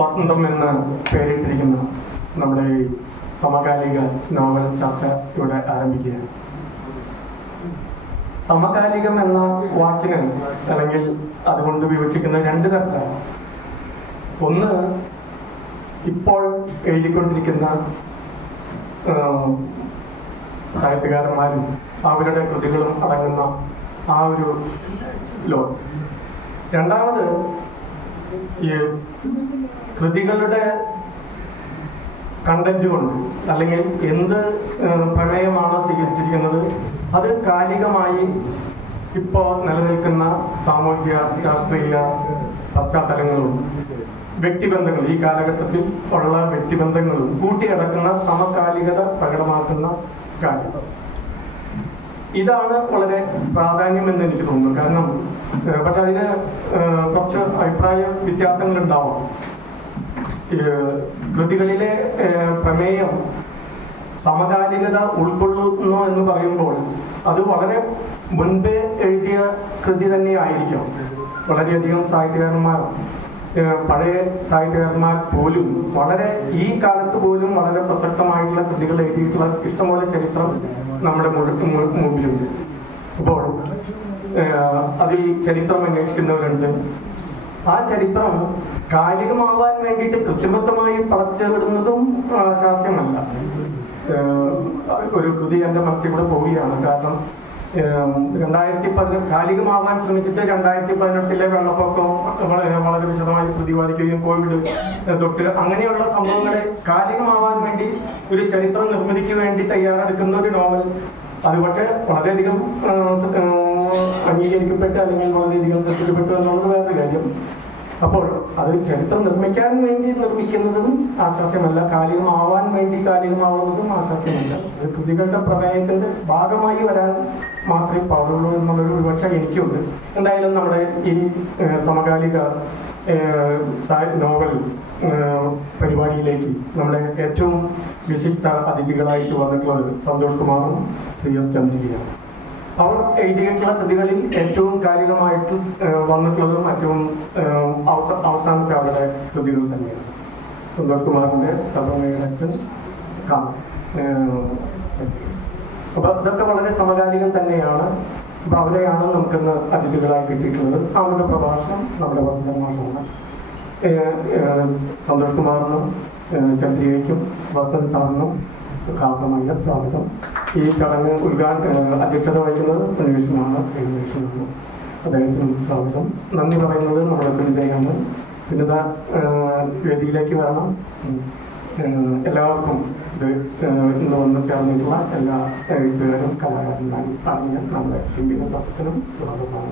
വസന്തം എന്ന് പേരിട്ടിരിക്കുന്ന നമ്മുടെ ഈ സമകാലിക നോവൽ ചർച്ച ഇവിടെ ആരംഭിക്കുകയാണ്. സമകാലികം എന്ന വാക്കിന് അല്ലെങ്കിൽ അതുകൊണ്ട് വിവക്ഷിക്കുന്ന രണ്ട് തരത്തിലാണ്. ഒന്ന്, ഇപ്പോൾ എഴുതിക്കൊണ്ടിരിക്കുന്ന സാഹിത്യകാരന്മാരും അവരുടെ കൃതികളും അടങ്ങുന്ന ആ ഒരു ലോകം. രണ്ടാമത്, ഈ കൃതികളുടെ കണ്ടന്റ് കൊണ്ട് അല്ലെങ്കിൽ എന്ത് പ്രമേയമാണ് സ്വീകരിച്ചിരിക്കുന്നത് അത് കാലികമായി ഇപ്പോൾ നിലനിൽക്കുന്ന സാമൂഹിക രാഷ്ട്രീയ പശ്ചാത്തലങ്ങളും വ്യക്തിബന്ധങ്ങളും ഈ കാലഘട്ടത്തിൽ ഉള്ള വ്യക്തിബന്ധങ്ങളും കൂട്ടിയടക്കുന്ന സമകാലികത പ്രകടമാക്കുന്ന കാര്യം. ഇതാണ് വളരെ പ്രാധാന്യം എന്ന് എനിക്ക് തോന്നുന്നു. കാരണം പക്ഷെ അതിന് കുറച്ച് അഭിപ്രായ വ്യത്യാസങ്ങൾ ഉണ്ടാവാം. കൃതികളിലെ പ്രമേയം സമകാലികത ഉൾക്കൊള്ളുന്നു എന്ന് പറയുമ്പോൾ അത് വളരെ മുൻപേ എഴുതിയ കൃതി തന്നെ ആയിരിക്കും. വളരെയധികം സാഹിത്യകാരന്മാർ, പഴയ സാഹിത്യകാരന്മാർ പോലും വളരെ ഈ കാലത്ത് പോലും വളരെ പ്രസക്തമായിട്ടുള്ള കൃതികൾ എഴുതിയിട്ടുള്ള ഇഷ്ടംപോലെ ചരിത്രം നമ്മുടെ മുമ്പിലുണ്ട്. അപ്പോൾ അതിൽ ചരിത്രം അന്വേഷിക്കുന്നവരുണ്ട്. ആ ചരിത്രം കാലികമാവാൻ വേണ്ടിയിട്ട് കൃത്രിമത്വമായി പടച്ചു വിടുന്നതും ആശാസ്യമല്ല. ഒരു കൃതി എൻ്റെ മനസ്സിൽ കൂടെ പോവുകയാണ്. കാരണം 2018 കാലികമാവാൻ ശ്രമിച്ചിട്ട് 2018 വെള്ളപ്പൊക്കം വളരെ വിശദമായി പ്രതിപാദിക്കുകയും കോവിഡ് തൊട്ട് അങ്ങനെയുള്ള സംഭവങ്ങളെ കാലികമാവാൻ വേണ്ടി ഒരു ചരിത്ര നിർമ്മിതിക്ക് വേണ്ടി തയ്യാറെടുക്കുന്ന ഒരു നോവൽ, അത് പക്ഷേ വളരെയധികം അംഗീകരിക്കപ്പെട്ട് അല്ലെങ്കിൽ വളരെയധികം ശ്രദ്ധിക്കപ്പെട്ടു എന്നുള്ളത് വേറൊരു കാര്യം. അപ്പോൾ അത് ചരിത്രം നിർമ്മിക്കാൻ വേണ്ടി നിർമ്മിക്കുന്നതും ആശാസ്യമല്ല, കാലികമാവാൻ വേണ്ടി കാലികമാവുന്നതും ആശാസ്യമല്ല. അത് കൃതികളുടെ പ്രമേയത്തിന്റെ ഭാഗമായി വരാൻ മാത്രമേ പാടുള്ളൂ എന്നുള്ളൊരു വിവക്ഷ എനിക്കുണ്ട്. എന്തായാലും നമ്മുടെ ഈ സമകാലിക നോവൽ പരിപാടിയിലേക്ക് നമ്മുടെ ഏറ്റവും വിശിഷ്ട അതിഥികളായിട്ട് വന്നിട്ടുള്ളത് സന്തോഷ് കുമാറും CS ചന്ദ്രികയാണ്. അവർ എഴുതിയിട്ടുള്ള കൃതികളിൽ ഏറ്റവും കാലികമായിട്ട് വന്നിട്ടുള്ളതും ഏറ്റവും അവസാനത്തെ അവരുടെ കൃതികൾ തന്നെയാണ്. സന്തോഷ് കുമാറിന്റെ തപമയുടെ അച്ഛൻ അപ്പൊ ഇതൊക്കെ വളരെ സമകാലികം തന്നെയാണ്. അപ്പൊ അവരെയാണ് നമുക്കിന്ന് അതിഥികളായി കിട്ടിയിട്ടുള്ളത്. അവരുടെ പ്രഭാഷണം നമ്മുടെ വസന്തൻ മാഷാണ്. സന്തോഷ് കുമാറിനും ചന്ദ്രികയ്ക്കും വസന്തൻ സാറിനും സുഖാർത്ഥമായ സ്വാഗതം. ഈ ചടങ്ങ് അധ്യക്ഷത വഹിക്കുന്നത് അന്വേഷണമാണ്, ശ്രീ അദ്ദേഹത്തിനും സ്വാഗതം. നന്ദി പറയുന്നത് നമ്മുടെ സുനിതയാണ്. സുനിത വേദിയിലേക്ക് വരണം. എല്ലാവർക്കും ഇത് ഇന്ന് വന്ന് ചേർന്നിട്ടുള്ള എല്ലാ എഴുത്തുകാരും കലാകാരന്മാരും അടങ്ങിയ നമ്മുടെ ഇന്ത്യൻ സദസ്സിനും സ്വാഗതം.